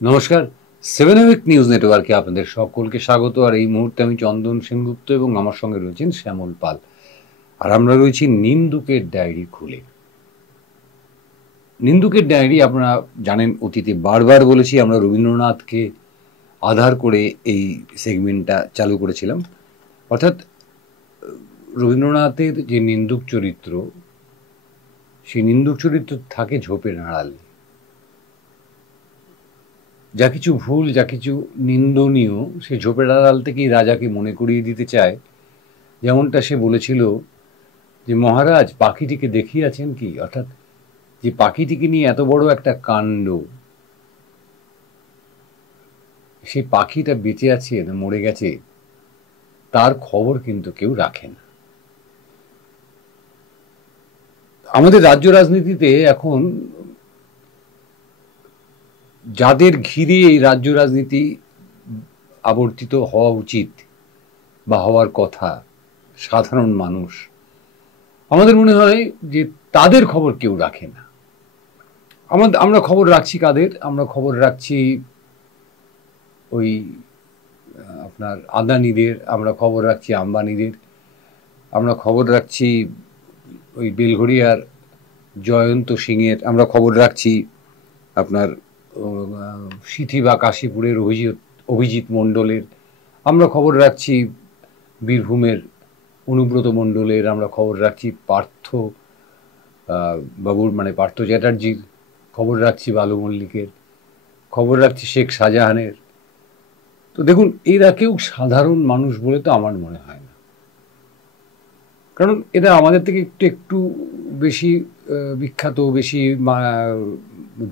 নমস্কার। Seven week news নেটওয়ার্কে আপনাদের সকলকে স্বাগত। আর এই মুহূর্তে আমি চন্দন সেনগুপ্ত এবং আমার সঙ্গে রয়েছেন শ্যামল পাল। আর আমরা রয়েছি নিন্দুকের ডায়েরি খুলে। নিন্দুকের ডায়েরি আপনারা জানেন, অতীতে বারবার বলেছি, আমরা রবীন্দ্রনাথকে আধার করে এই সেগমেন্টটা চালু করেছিলাম। অর্থাৎ রবীন্দ্রনাথের যে নিন্দুক চরিত্র, সেই নিন্দুক চরিত্র থাকে ঝোপের আড়ালে। যা কিছু ভুল, যা কিছু নিন্দনীয়, সে ঝোপের আড়াল থেকেই রাজাকে মনে করিয়ে দিতে চায়। যেমনটা সে বলেছিল যে, মহারাজ পাখিটিকে দেখিয়াছেন কি? অর্থাৎ যে পাখিটিকে নিয়ে এত বড় একটা কাণ্ড, সেই পাখিটা বেঁচে আছে না মরে গেছে তার খবর কিন্তু কেউ রাখে না। আমাদের রাজ্য রাজনীতিতে এখন যাদের ঘিরে এই রাজ্য রাজনীতি আবর্তিত হওয়া উচিত বা হওয়ার কথা, সাধারণ মানুষ, আমাদের মনে হয় যে তাদের খবর কেউ রাখে না। আমরা খবর রাখছি কাদের? আমরা খবর রাখছি ওই আপনার আদানিদের, আমরা খবর রাখছি আম্বানিদের, আমরা খবর রাখছি ওই বেলঘড়িয়ার জয়ন্ত সিংয়ের, আমরা খবর রাখছি আপনার সিথি বা কাশীপুরের অভিজিৎ মণ্ডলের, আমরা খবর রাখছি বীরভূমের অনুব্রত মণ্ডলের, আমরা খবর রাখছি পার্থ বাবুর মানে পার্থ চ্যাটার্জির, খবর রাখছি বালু মল্লিকের, খবর রাখছি শেখ শাহজাহানের। তো দেখুন, এরা কেউ সাধারণ মানুষ বলে তো আমার মনে হয় না। কারণ এরা আমাদের থেকে একটু একটু বেশি বিখ্যাত, বেশি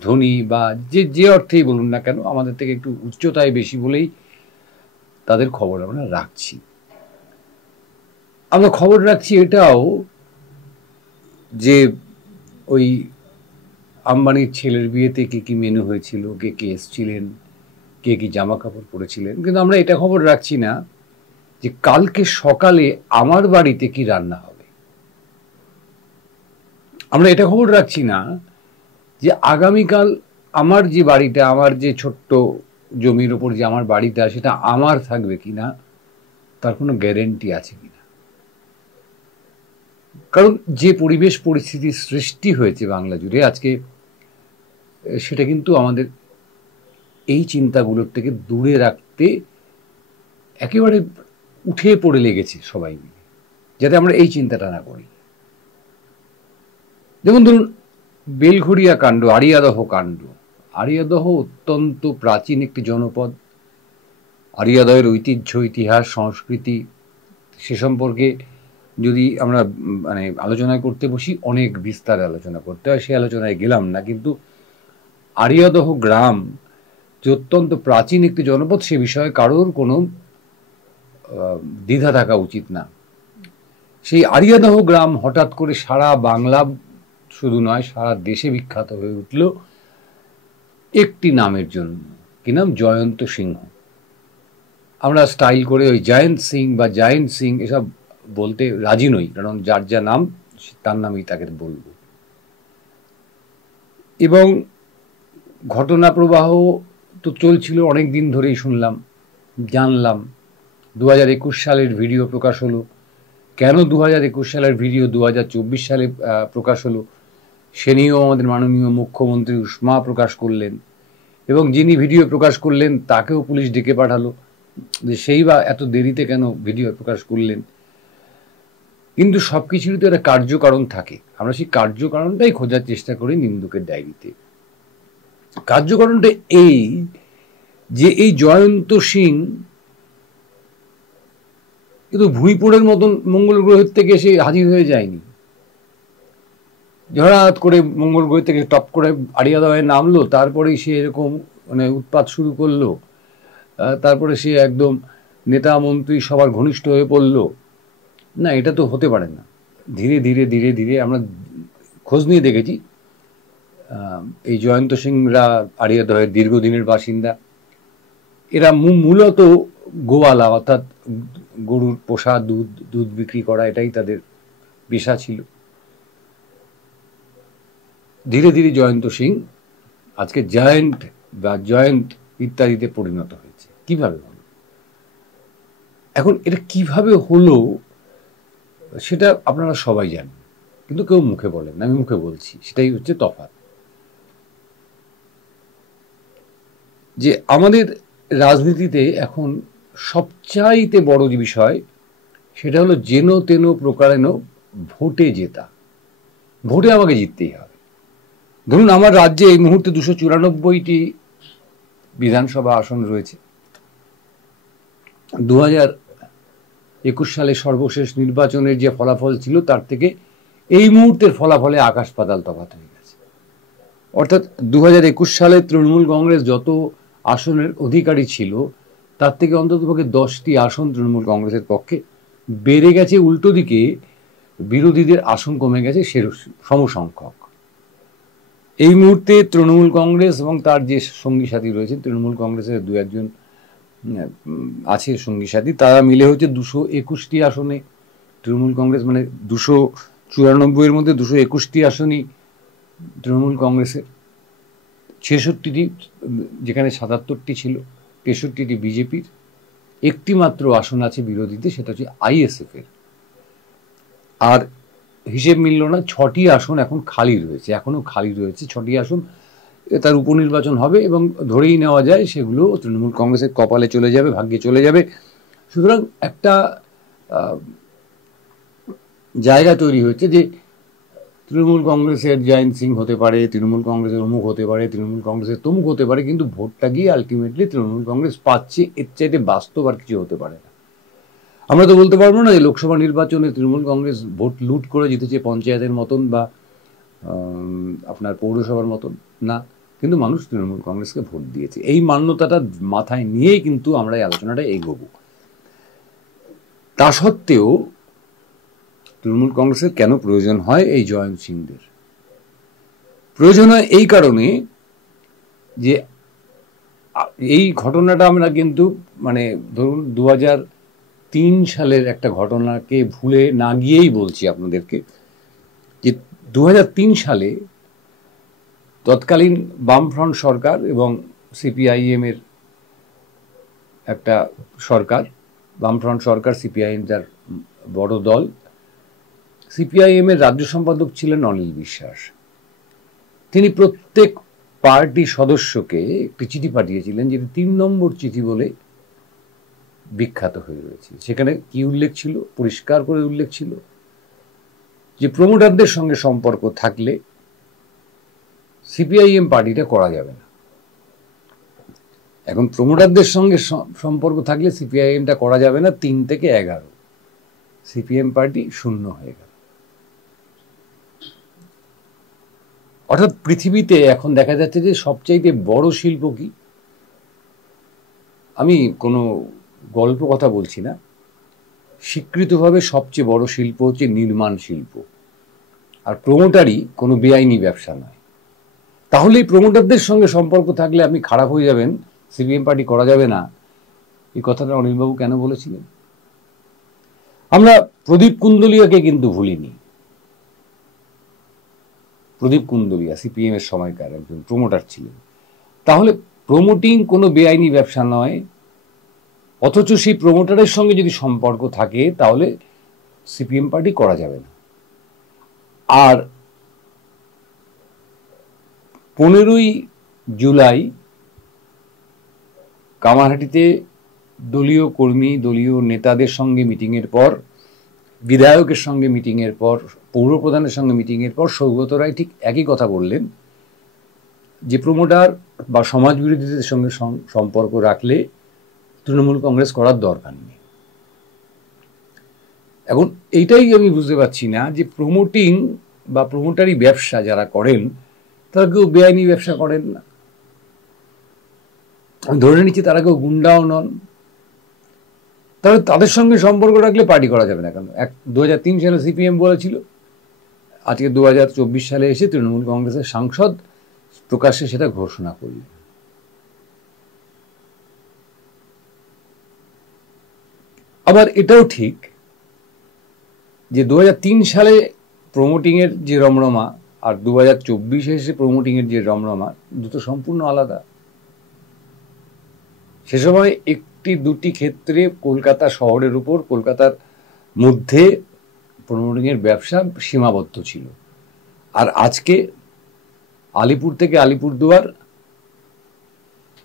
ধনী, বা যে যে অর্থেই বলুন না কেন, আমাদের থেকে একটু উচ্চতায় বেশি বলেই তাদের খবর আমরা রাখছি। আমরা খবর রাখছি এটাও যে ওই আম্বানির ছেলের বিয়েতে কে কি মেনু হয়েছিল, কে কে এসছিলেন, কে কি জামা কাপড় পরেছিলেন। কিন্তু আমরা এটা খবর রাখছি না যে কালকে সকালে আমার বাড়িতে কি রান্না হবে। আমরা এটা খবর রাখছি না যে আগামীকাল আমার যে বাড়িটা, আমার যে ছোট্ট জমির ওপর যে আমার বাড়িটা, সেটা আমার থাকবে কিনা, তার কোনো গ্যারেন্টি আছে কিনা। কারণ যে পরিবেশ পরিস্থিতির সৃষ্টি হয়েছে বাংলা জুড়ে আজকে, সেটা কিন্তু আমাদের এই চিন্তাগুলোর থেকে দূরে রাখতে একেবারে উঠে পড়ে লেগেছে সবাই মিলে, যাতে আমরা এই চিন্তাটা না করি। যেমন ধরুন বেলঘড়িয়া কাণ্ড, আড়িয়াদহ কাণ্ড। আড়িয়াদহ অত্যন্ত প্রাচীন একটি জনপদ। আড়িয়াদহের ঐতিহ্য, ইতিহাস, সংস্কৃতি, সে সম্পর্কে যদি আমরা মানে আলোচনা করতে বসি, অনেক বিস্তারে আলোচনা করতে হয়, সে আলোচনায় গেলাম না। কিন্তু আড়িয়াদহ গ্রাম যে অত্যন্ত প্রাচীন একটি জনপদ, সে বিষয়ে কারোর কোনো দ্বিধা থাকা উচিত না। সেই আড়িয়াদহ গ্রাম হঠাৎ করে সারা বাংলা শুধু নয়, সারা দেশে বিখ্যাত হয়ে উঠল একটি নামের জন্য। কি নাম? জয়ন্ত সিংহ। আমরা স্টাইল করে ওই জয়ন্ত সিং বা জায়েন্ট সিং এসব বলতে রাজি নই, কারণ যার যা নাম তার নামেই তাকে বলবো। এবং ঘটনা প্রবাহ তো চলছিল অনেক দিন ধরেই, শুনলাম, জানলাম। 2021 সালের ভিডিও প্রকাশ হলো। কেন 2021 সালের ভিডিও 2024 সালে প্রকাশ হলো, সে নিয়েও আমাদের মাননীয় মুখ্যমন্ত্রী উষ্মা প্রকাশ করলেন। এবং যিনি ভিডিও প্রকাশ করলেন তাকেও পুলিশ ডেকে পাঠালো যে সেই বা এত দেরিতে কেন ভিডিও প্রকাশ করলেন। কিন্তু সব কিছুরই তো একটা কার্যকারণ থাকে। আমরা সেই কার্যকারণটাই খোঁজার চেষ্টা করি নিন্দুকের ডায়েরিতে। কার্যকারণটা এই যে এই জয়ন্ত সিং কিন্তু ভুঁইপোড়ের মতন মঙ্গল গ্রহের থেকে এসে হাজির হয়ে যায়নি। হঠাৎ করে মঙ্গল গ্রহ থেকে টপ করে আড়িয়াদহে নামলো, তারপরেই সে এরকম মানে উৎপাত শুরু করলো, তারপরে সে একদম নেতা মন্ত্রী সবার ঘনিষ্ঠ হয়ে পড়ল। না, এটা তো হতে পারে না। ধীরে ধীরে ধীরে ধীরে আমরা খোঁজ নিয়ে দেখেছি, এই জয়ন্ত সিংরা আড়িয়াদহের দীর্ঘদিনের বাসিন্দা। এরা মূলত গোয়ালা, অর্থাৎ গরুর পোষা, দুধ বিক্রি করা, এটাই তাদের পেশা ছিল। ধীরে ধীরে জয়ন্ত সিং আজকে জায়ান্ট বা জয়ন্ত ইত্যাদিতে পরিণত হয়েছে। কিভাবে হলো? এখন এটা কিভাবে হলো সেটা আপনারা সবাই জানেন, কিন্তু কেউ মুখে বলেন না, আমি মুখে বলছি। সেটাই হচ্ছে তফাৎ, যে আমাদের রাজনীতিতে এখন সবচাইতে বড় যে বিষয় সেটা হলো যেন তেন প্রকারেণ ভোটে জেতা। ভোটে আমাকে জিততেই হবে। ধরুন আমার রাজ্যে এই মুহূর্তে 294টি বিধানসভা আসন রয়েছে। 2021 সালে সর্বশেষ নির্বাচনের যে ফলাফল ছিল তার থেকে এই মুহূর্তের ফলাফলে আকাশ পাতাল তফাৎ হয়ে গেছে। অর্থাৎ 2021 সালে তৃণমূল কংগ্রেস যত আসনের অধিকারী ছিল তার থেকে অন্ততপক্ষে 10টি আসন তৃণমূল কংগ্রেসের পক্ষে বেড়ে গেছে। উল্টো দিকে বিরোধীদের আসন কমে গেছে সমসংখ্যক। এই মুহূর্তে তৃণমূল কংগ্রেস এবং তার যে সঙ্গী সাথী রয়েছে, তৃণমূল কংগ্রেসের 2-1 আছে সঙ্গী সাথী, তারা মিলে হচ্ছে 221টি আসনে তৃণমূল কংগ্রেস, মানে 294 এর মধ্যে 221টি আসনই তৃণমূল কংগ্রেসের, 66টি যেখানে 77টি ছিল, 63টি বিজেপির, একটি মাত্র আসন আছে বিরোধীতে, সেটা হচ্ছে আইএসএফ এর। আর হিসেব মিলল না, 6টি আসন এখন খালি রয়েছে, এখনো খালি রয়েছে 6টি আসন। তার উপনির্বাচন হবে এবং ধরেই নেওয়া যায় সেগুলো তৃণমূল কংগ্রেসের কপালে চলে যাবে, ভাগ্যে চলে যাবে। সুতরাং একটা জায়গা তৈরি হচ্ছে যে তৃণমূল কংগ্রেসের জয়ন্ত সিং হতে পারে, তৃণমূল কংগ্রেসের অমুক হতে পারে, তৃণমূল কংগ্রেসের তমুক হতে পারে, কিন্তু ভোটটা গিয়ে আলটিমেটলি তৃণমূল কংগ্রেস পাচ্ছে। এর চাইতে বাস্তব আর কিছু হতে পারে না। আমরা তো বলতে পারবো না যে লোকসভা নির্বাচনে তৃণমূল কংগ্রেস ভোট লুট করে জিতেছে পঞ্চায়েতের মতন বা আপনার পৌরসভার মতন, না, কিন্তু মানুষ তৃণমূল কংগ্রেসকে ভোট দিয়েছে। এই মান্যতাটা মাথায় নিয়েই কিন্তু আমরা এই আলোচনাটা এগোবো। তা সত্ত্বেও তৃণমূল কংগ্রেসের কেন প্রয়োজন হয় এই জয়ন্ত সিংদের? প্রয়োজন হয় এই কারণে যে এই ঘটনাটা আমরা কিন্তু মানে ধরুন 2003 সালের একটা ঘটনাকে ভুলে না গিয়েই বলছি আপনাদেরকে, যে 2003 সালে তৎকালীন বামফ্রন্ট সরকার এবং সিপিআইএম এর একটা সরকার, বামফ্রন্ট সরকার, সিপিআইএম যার বড় দল, সিপিআইএম এর রাজ্য সম্পাদক ছিলেন অনিল বিশ্বাস। তিনি প্রত্যেক পার্টি সদস্যকে একটি চিঠি পাঠিয়েছিলেন, যেটি 3 নম্বর চিঠি বলে বিখ্যাত হয়ে রয়েছে। সেখানে কি উল্লেখ ছিল? পরিষ্কার করে উল্লেখ ছিল যে প্রমোটারদের সঙ্গে সম্পর্ক থাকলে সিপিআইএম পার্টিটা করা যাবে না। এখন প্রমোটারদের সঙ্গে সম্পর্ক থাকলে সিপিআইএমটা করা যাবে না, 3 থেকে 11, সিপিএম পার্টি শূন্য হয়ে গেল। অর্থাৎ পৃথিবীতে এখন দেখা যাচ্ছে যে সবচাইতে বড় শিল্প কি? আমি কোনো গল্প কথা বলছি না, স্বীকৃতভাবে সবচেয়ে বড় শিল্প হচ্ছে নির্মাণ শিল্প। আর প্রমোটারই কোনো বেআইনি ব্যবসা নয়। তাহলে এই প্রমোটারদের সঙ্গে সম্পর্ক থাকলে আপনি খারাপ হয়ে যাবেন, সিপিএম পার্টি করা যাবে না, এই কথাটা অনিলবাবু কেন বলেছিলেন? আমরা প্রদীপ কুন্দলিয়াকে কিন্তু ভুলিনি। প্রদীপ কুন্দলিয়া সিপিএম এর সময়কার একজন প্রমোটার ছিলেন। তাহলে প্রমোটিং কোনো বেআইনি ব্যবসা নয়, অথচ সেই প্রমোটারের সঙ্গে যদি সম্পর্ক থাকে তাহলে সিপিএম পার্টি করা যাবে না। আর 15ই জুলাই কামারহাটিতে দলীয় কর্মী, দলীয় নেতাদের সঙ্গে মিটিংয়ের পর, বিধায়কের সঙ্গে মিটিংয়ের পর, পৌরপ্রধানের সঙ্গে মিটিংয়ের পর সৌগত রায় ঠিক একই কথা বললেন যে প্রমোটার বা সমাজ বিরোধীদের সঙ্গে সম্পর্ক রাখলে তৃণমূল কংগ্রেস করার দরকার নেই। এখন এইটাই আমি বুঝতে পারছি না যে প্রমোটিং বা প্রমোটারি ব্যবসা যারা করেন তারা কেউ বেআইনি ব্যবসা করেন না। আমি ধরে নিচ্ছি তারা কেউ গুন্ডাও নন। তাহলে তাদের সঙ্গে সম্পর্ক রাখলে পার্টি করা যাবে না কেন? 2003 সালে সিপিএম বলেছিল, আজকে 2024 সালে এসে তৃণমূল কংগ্রেসের সাংসদ প্রকাশ্যে সেটা ঘোষণা করলেন। আবার এটাও ঠিক যে 2003 সালে প্রমোটিং এর যে রমরমা আর 2024 এসে প্রমোটিং এর যে রমরমা, দুটো সম্পূর্ণ আলাদা। সে সময় একটি দুটি ক্ষেত্রে কলকাতা শহরের উপর, কলকাতার মধ্যে প্রমোটিংয়ের ব্যবসা সীমাবদ্ধ ছিল। আর আজকে আলিপুর থেকে আলিপুরদুয়ার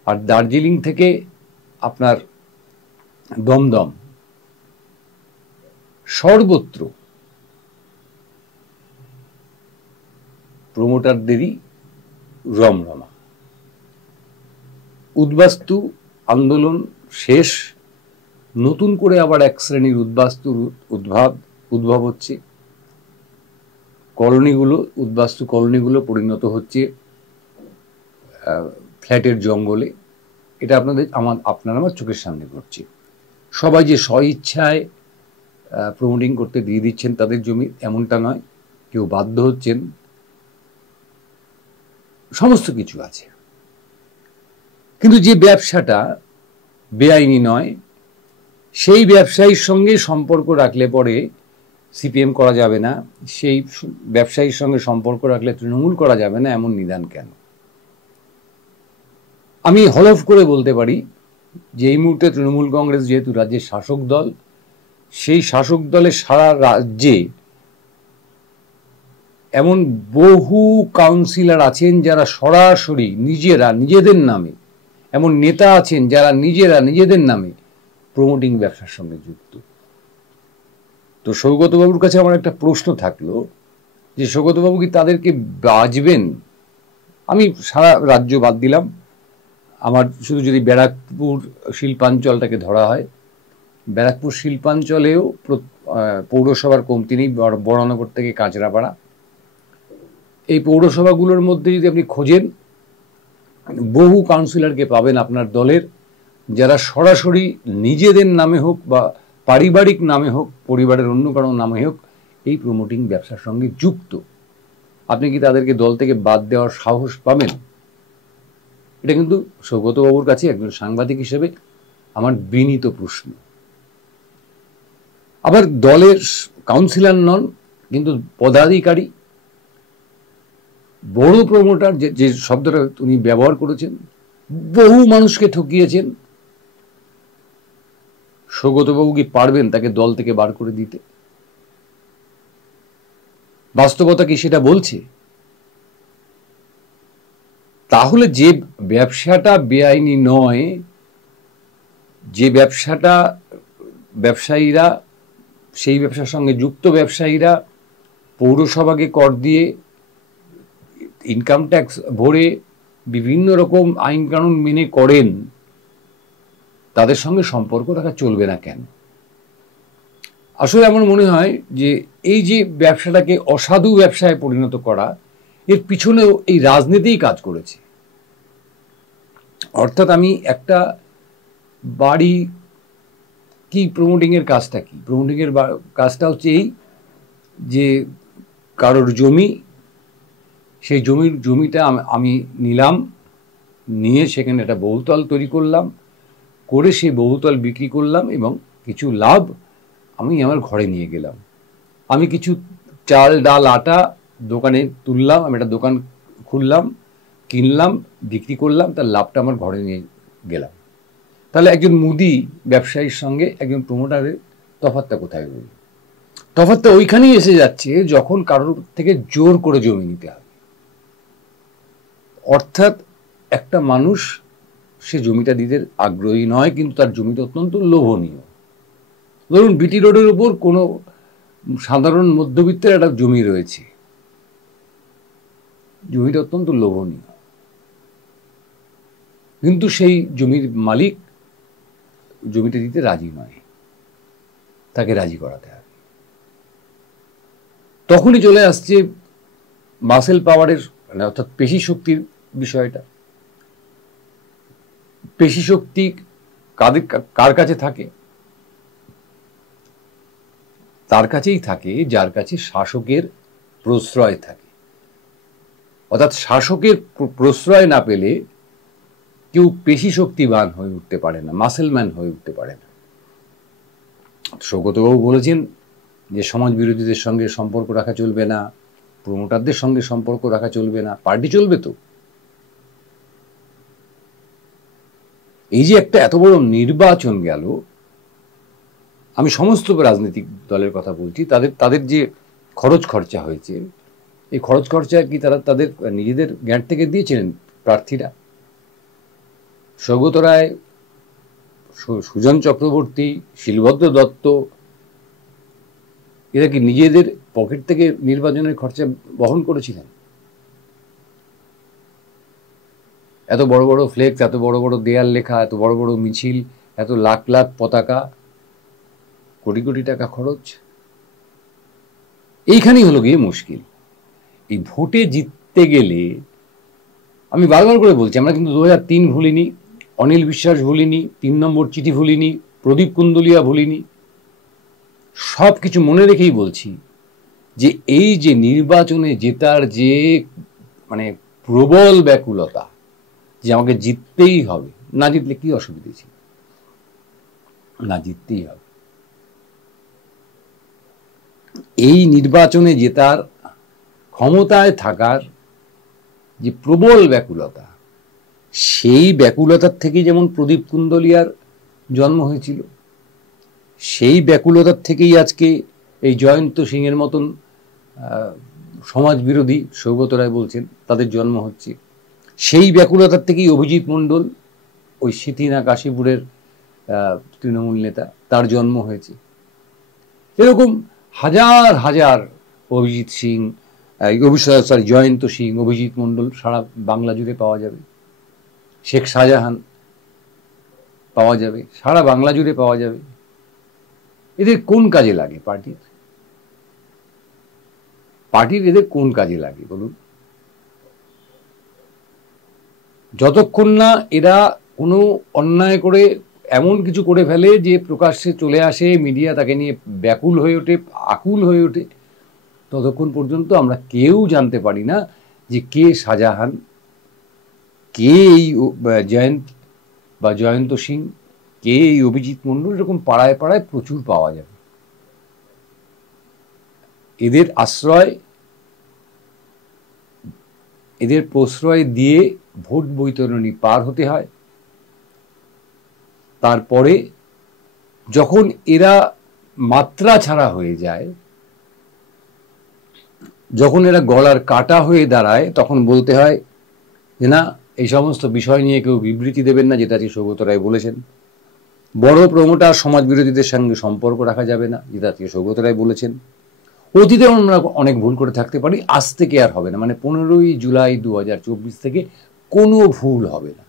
আর দার্জিলিং থেকে আপনার দমদম, সর্বত্র প্রমোটারদেরই রমরমা। উদ্বাস্তু আন্দোলন শেষ, নতুন করে আবার এক শ্রেণীর উদ্বাস্তুর উদ্ভব হচ্ছে। কলোনিগুলো, উদ্বাস্তু কলোনিগুলো পরিণত হচ্ছে ফ্ল্যাটের জঙ্গলে। এটা আপনার আমার চোখের সামনে ঘটছে। সবাই যে স্বইচ্ছায় প্রমোটিং করতে দিয়ে দিচ্ছেন তাদের জমি, এমনটা নয়, কেউ বাধ্য হচ্ছেন, সমস্ত কিছু আছে। কিন্তু যে ব্যবসাটা বেআইনি নয়, সেই ব্যবসায়ীর সঙ্গে সম্পর্ক রাখলে পরে সিপিএম করা যাবে না, সেই ব্যবসায়ীর সঙ্গে সম্পর্ক রাখলে তৃণমূল করা যাবে না, এমন নিদান কেন? আমি হলফ করে বলতে পারি যে এই মুহূর্তে তৃণমূল কংগ্রেস যেহেতু রাজ্যের শাসক দল, সেই শাসক দলের সারা রাজ্যে এমন বহু কাউন্সিলর আছেন যারা সরাসরি নিজেদের নামে, এমন নেতা আছেন যারা নিজেদের নামে প্রমোটিং ব্যবসার সঙ্গে যুক্ত। তো সৌগতবাবুর কাছে আমার একটা প্রশ্ন থাকলো যে সৌগতবাবু কি তাদেরকে বাজবেন? আমি সারা রাজ্য বাদ দিলাম, আমার শুধু যদি ব্যারাকপুর শিল্পাঞ্চলটাকে ধরা হয়, ব্যারাকপুর শিল্পাঞ্চলেও পৌরসভার কমতি নেই, বড়নগর থেকে কাঁচরাপাড়া, এই পৌরসভাগুলোর মধ্যে যদি আপনি খোঁজেন, বহু কাউন্সিলরকে পাবেন আপনার দলের, যারা সরাসরি নিজেদের নামে হোক বা পারিবারিক নামে হোক, পরিবারের অন্য কারো নামে হোক, এই প্রমোটিং ব্যবসার সঙ্গে যুক্ত। আপনি কি তাদেরকে দল থেকে বাদ দেওয়ার সাহস পাবেন? এটা কিন্তু সৌগতবাবুর কাছে একজন সাংবাদিক হিসেবে আমার বিনীত প্রশ্ন। আবার দলের কাউন্সিলর নন, কিন্তু পদাধিকারী, বড় প্রমোটার, যে শব্দটা উনি ব্যবহার করেছেন, বহু মানুষকে ঠকিয়েছেন। সৌগতবাবু কি পারবেন তাকে দল থেকে বার করে দিতে? বাস্তবতা কি সেটা বলছে? তাহলে যে ব্যবসাটা বেআইনি নয়, যে ব্যবসাটা ব্যবসায়ীরা, সেই ব্যবসার সঙ্গে যুক্ত ব্যবসায়ীরা পৌরসভাকে কর দিয়ে, ইনকাম ট্যাক্স ভরে, বিভিন্ন রকম আইন কানুন মেনে করেন, তাদের সঙ্গে সম্পর্ক রাখা চলবে না কেন? আসলে আমার মনে হয় যে এই যে ব্যবসাটাকে অসাধু ব্যবসায় পরিণত করা, এর পিছনেও এই রাজনীতিই কাজ করেছে। অর্থাৎ আমি একটা বাড়ি, কি প্রমোটিংয়ের কাজটা কি? প্রমোটিংয়ের কাজটা হচ্ছে এই যে কারোর জমি, সেই জমিটা আমি নিলাম, নিয়ে সেখানে একটা বহুতল তৈরি করলাম, করে সেই বহুতল বিক্রি করলাম এবং কিছু লাভ আমি আমার ঘরে নিয়ে গেলাম। আমি কিছু চাল ডাল আটা দোকানে তুললাম, আমি একটা দোকান খুললাম, কিনলাম, বিক্রি করলাম, তার লাভটা আমার ঘরে নিয়ে গেলাম। তাহলে একজন মুদি ব্যবসায়ীর সঙ্গে একজন প্রমোটারের তফাৎটা কোথায় রইল? তফাৎটা ওইখানেই এসে যাচ্ছে যখন কারোর থেকে জোর করে জমি নিতে হবে। অর্থাৎ একটা মানুষ, সে জমিটা দিতে আগ্রহী নয়, কিন্তু তার জমিটা অত্যন্ত লোভনীয়। ধরুন বিটি রোডের উপর কোনো সাধারণ মধ্যবিত্তের একটা জমি রয়েছে, জমিটা অত্যন্ত লোভনীয়, কিন্তু সেই জমির মালিক জমিটা দিতে রাজি নয়, তাকে রাজি করাতে হবে। তখনই চলে আসছে মাসেল পাওয়ারের, অর্থাৎ পেশি শক্তির বিষয়টা। পেশি শক্তি কার কাছে থাকে? তার কাছেই থাকে যার কাছে শাসকের প্রশ্রয় থাকে। অর্থাৎ শাসকের প্রশ্রয় না পেলে কেউ পেশি শক্তিবান হয়ে উঠতে পারে না, মাসেলম্যান হয়ে উঠতে পারে না। সৌগতবাবু বলেছেন যে সমাজ বিরোধীদের সঙ্গে সম্পর্ক রাখা চলবে না, প্রমোটারদের সঙ্গে সম্পর্ক রাখা চলবে না, পার্টি চলবে তো। এই যে একটা এত বড় নির্বাচন গেল, আমি সমস্ত রাজনৈতিক দলের কথা বলছি, তাদের যে খরচ খরচা হয়েছে, এই খরচ খরচা কি তারা তাদের নিজেদের জ্ঞান থেকে দিয়েছিলেন প্রার্থীরা? সৌগত রায়, সুজন চক্রবর্তী, শিলভদ্র দত্ত, এরা কি নিজেদের পকেট থেকে নির্বাচনের খরচা বহন করেছিলেন? এত বড় বড় ফ্লেক্স, এত বড় বড় দেয়াল লেখা, এত বড় বড় মিছিল, এত লাখ লাখ পতাকা, কোটি কোটি টাকা খরচ, এইখানেই হলো গিয়ে মুশকিল। এই ভোটে জিততে গেলে, আমি বারবার করে বলছি, আমরা কিন্তু 2003 ভুলিনি, অনিল বিশ্বাস ভুলিনি, 3 নম্বর চিঠি ভুলিনি, প্রদীপ কুন্দুলিয়া ভুলিনি, সব কিছু মনে রেখেই বলছি যে এই যে নির্বাচনে জেতার যে মানে প্রবল ব্যাকুলতা, যে আমাকে জিততেই হবে, না জিতলে কি অসুবিধা ছিল, না জিততেই হবে, এই নির্বাচনে জেতার ক্ষমতায় থাকার যে প্রবল ব্যাকুলতা, সেই ব্যাকুলতার থেকেই যেমন প্রদীপ কুন্দলিয়ার জন্ম হয়েছিল, সেই ব্যাকুলতার থেকেই আজকে এই জয়ন্ত সিংয়ের মতন সমাজ বিরোধী, সৌগত রায় বলছেন, তাদের জন্ম হচ্ছে। সেই ব্যাকুলতার থেকেই অভিজিৎ মণ্ডল, ওই সিথিনা কাশীপুরের তৃণমূল নেতা, তার জন্ম হয়েছে। এরকম হাজার হাজার অভিজিৎ সিং, জয়ন্ত সিং, অভিজিৎ মণ্ডল সারা বাংলা জুড়ে পাওয়া যাবে। শেখ শাহজাহান পাওয়া যাবে, সারা বাংলা জুড়ে পাওয়া যাবে। এদের কোন কাজে লাগে পার্টির? এদের কোন কাজে লাগে বলুন? যতক্ষণ না এরা কোনো অন্যায় করে এমন কিছু করে ফেলে যে প্রকাশ্যে চলে আসে, মিডিয়া তাকে নিয়ে ব্যাকুল হয়ে ওঠে, আকুল হয়ে ওঠে, ততক্ষণ পর্যন্ত আমরা কেউ জানতে পারি না যে কে শাহজাহান, কে এই জয়ন্ত সিং, কে এই অভিজিৎ মণ্ডল। এরকম পাড়ায় পাড়ায় প্রচুর পাওয়া যাবে। এদের আশ্রয়, এদের প্রশ্রয় দিয়ে ভোট বৈতরণী পার হতে হয়। তারপরে যখন এরা মাত্রা ছাড়া হয়ে যায়, যখন এরা গলার কাটা হয়ে দাঁড়ায়, তখন বলতে হয় যে না, এই সমস্ত বিষয় নিয়ে কেউ বিবৃতি দেবেন না, যেটা আজকে সৌগত রায় বলেছেন। বড় প্রমোটার সমাজ বিরোধীদের সঙ্গে সম্পর্ক রাখা যাবে না, যেটা আজকে সৌগত রায় বলেছেন। অতীতে আমরা অনেক ভুল করে থাকতে পারি, আজ থেকে আর হবে না, মানে 15ই জুলাই 2024 থেকে কোনো ভুল হবে না।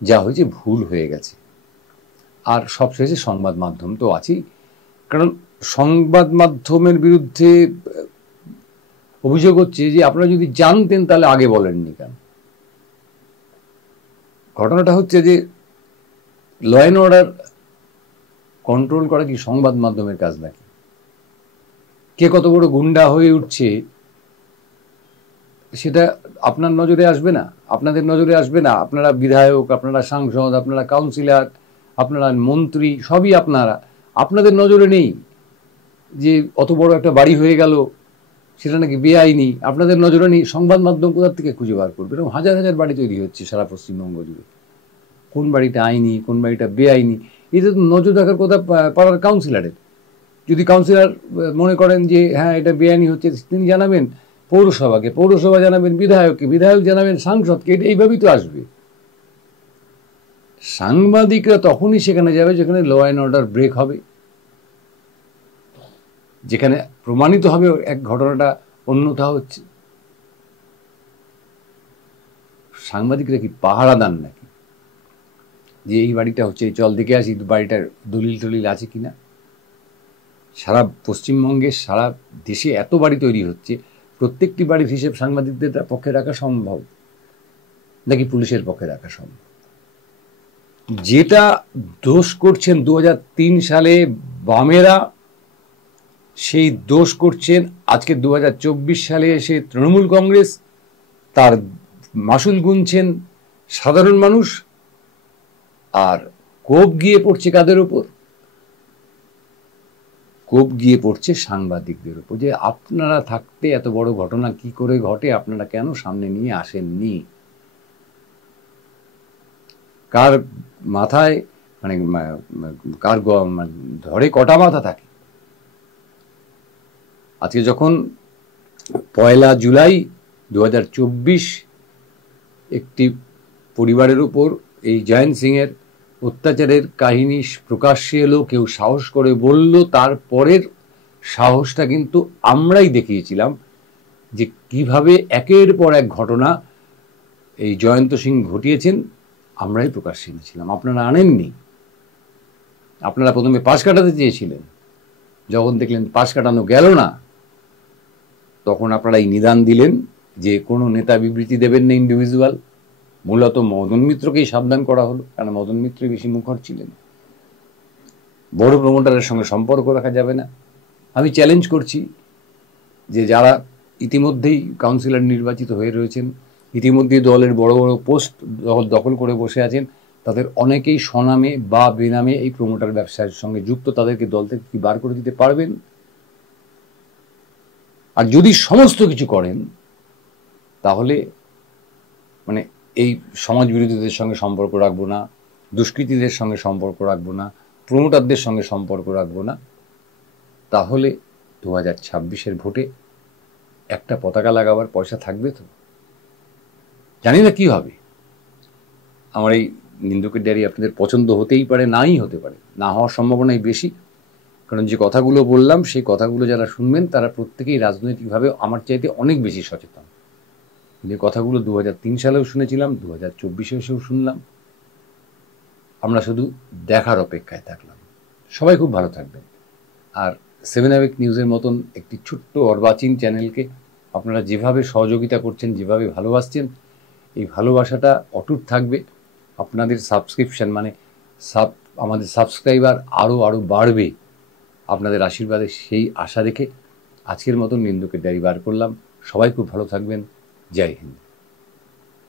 যা হয়েছে ভুল হয়ে গেছে। আর সবশেষে সংবাদ মাধ্যম তো আছেই, কারণ সংবাদ মাধ্যমের বিরুদ্ধে অভিযোগ হচ্ছে যে আপনারা যদি জানতেন তাহলে আগে বলেননি কেন। ঘটনাটা হচ্ছে যে ল অ্যান্ড অর্ডার কন্ট্রোল করা কি সংবাদ মাধ্যমের কাজ নাকি? কে কত বড় গুন্ডা হয়ে উঠছে সেটা আপনার নজরে আসবে না, আপনাদের নজরে আসবে না। আপনারা বিধায়ক, আপনারা সাংসদ, আপনারা কাউন্সিলর, আপনারা মন্ত্রী, সবই আপনাদের নজরে নেই যে অত বড় একটা বাড়ি হয়ে গেল, সেটা নাকি বেআইনি, আপনাদের নজরে নেই। সংবাদ মাধ্যম কোথার থেকে খুঁজে বার করবে? এরকম হাজার হাজার বাড়ি তৈরি হচ্ছে সারা পশ্চিমবঙ্গ জুড়ে। কোন বাড়িটা আইনি, কোন বাড়িটা বেআইনি, এটা তো নজর রাখার কথা পাড়ার কাউন্সিলরের। যদি কাউন্সিলর মনে করেন যে হ্যাঁ এটা বেআইনি হচ্ছে, তিনি জানাবেন পৌরসভাকে, পৌরসভা জানাবেন বিধায়ককে, বিধায়ক জানাবেন সাংসদকে। এটা এইভাবেই তো আসবে। সাংবাদিকরা তখনই সেখানে যাবে যেখানে ল অ্যান্ড অর্ডার ব্রেক হবে, যেখানে প্রমাণিত হবে এক ঘটনাটা অন্যথা হচ্ছে। সাংবাদিকরা কি পাহারাদার নাকি যে এই বাড়িটা হচ্ছে, চল দেখে আসি বাড়িটার দলিল টলিল আছে কিনা? সারা পশ্চিমবঙ্গে, সারা দেশে এত বাড়ি তৈরি হচ্ছে, প্রত্যেকটি বাড়ির হিসেব সাংবাদিকদের পক্ষে রাখা সম্ভব নাকি পুলিশের পক্ষে রাখা সম্ভব? যেটা দোষ করছেন 2003 সালে বামেরা, সেই দোষ করছেন আজকে 2024 সালে এসে তৃণমূল কংগ্রেস। তার মাসুল গুনছেন সাধারণ মানুষ। আর কোপ গিয়ে পড়ছে কাদের উপর? কোপ গিয়ে পড়ছে সাংবাদিকদের উপর, যে আপনারা থাকতে এত বড় ঘটনা কি করে ঘটে, আপনারা কেন সামনে নিয়ে আসেননি? কার মাথায় মানে কার ধরে কটা মাথা থাকে। আজকে যখন 1 জুলাই 2024 একটি পরিবারের উপর এই জয়ন্ত সিংয়ের অত্যাচারের কাহিনী প্রকাশ্যে এলো, কেউ সাহস করে বলল, তারপরের সাহসটা কিন্তু আমরাই দেখিয়েছিলাম যে কিভাবে একের পর এক ঘটনা এই জয়ন্ত সিং ঘটিয়েছেন, আমরাই প্রকাশ্যে এনেছিলাম, আপনারা আনেননি। আপনারা প্রথমে পাশ কাটাতে চেয়েছিলেন, যখন দেখলেন পাশ কাটানো গেল না, তখন আপনারা এই নিদান দিলেন যে কোনো নেতা বিবৃতি দেবেন না ইন্ডিভিজুয়াল। মূলত মদন মিত্রকেই সাবধান করা হলো, কারণ মদন মিত্রই বেশি মুখর ছিলেন। বড় প্রমোটারের সঙ্গে সম্পর্ক রাখা যাবে না। আমি চ্যালেঞ্জ করছি যে যারা ইতিমধ্যেই কাউন্সিলর নির্বাচিত হয়ে রয়েছেন, ইতিমধ্যেই দলের বড় বড় পোস্ট দখল করে বসে আছেন, তাদের অনেকেই স্বনামে বা বেনামে এই প্রমোটার ব্যবসার সঙ্গে যুক্ত। তাদেরকে দল থেকে কি বার করে দিতে পারবেন? আর যদি সমস্ত কিছু করেন, তাহলে মানে এই সমাজ বিরোধীদের সঙ্গে সম্পর্ক রাখবো না, দুষ্কৃতীদের সঙ্গে সম্পর্ক রাখবো না, প্রমোটারদের সঙ্গে সম্পর্ক রাখবো না, তাহলে 2026-এর ভোটে একটা পতাকা লাগাবার পয়সা থাকবে তো? জানি না কি হবে। আমার এই নিন্দুকের ডায়েরি আপনাদের পছন্দ হতেই পারে, নাই হতে পারে, না হওয়ার সম্ভাবনাই বেশি। কারণ যে কথাগুলো বললাম, সেই কথাগুলো যারা শুনবেন তারা প্রত্যেকেই রাজনৈতিকভাবে আমার চাইতে অনেক বেশি সচেতন। যে কথাগুলো 2003 সালেও শুনেছিলাম, 2024-এ এসেও শুনলাম। আমরা শুধু দেখার অপেক্ষায় থাকলাম। সবাই খুব ভালো থাকবেন। আর 7 অ্যাওয়েক নিউজের মতন একটি ছোট্ট অর্বাচীন চ্যানেলকে আপনারা যেভাবে সহযোগিতা করছেন, যেভাবে ভালোবাসছেন, এই ভালোবাসাটা অটুট থাকবে। আপনাদের সাবস্ক্রিপশন মানে আমাদের সাবস্ক্রাইবার আরও বাড়বে আপনাদের আশীর্বাদে, সেই আশা রেখে আজকের মতন নিন্দুকের ডায়েরি বার করলাম। সবাই খুব ভালো থাকবেন। জয় হিন্দ।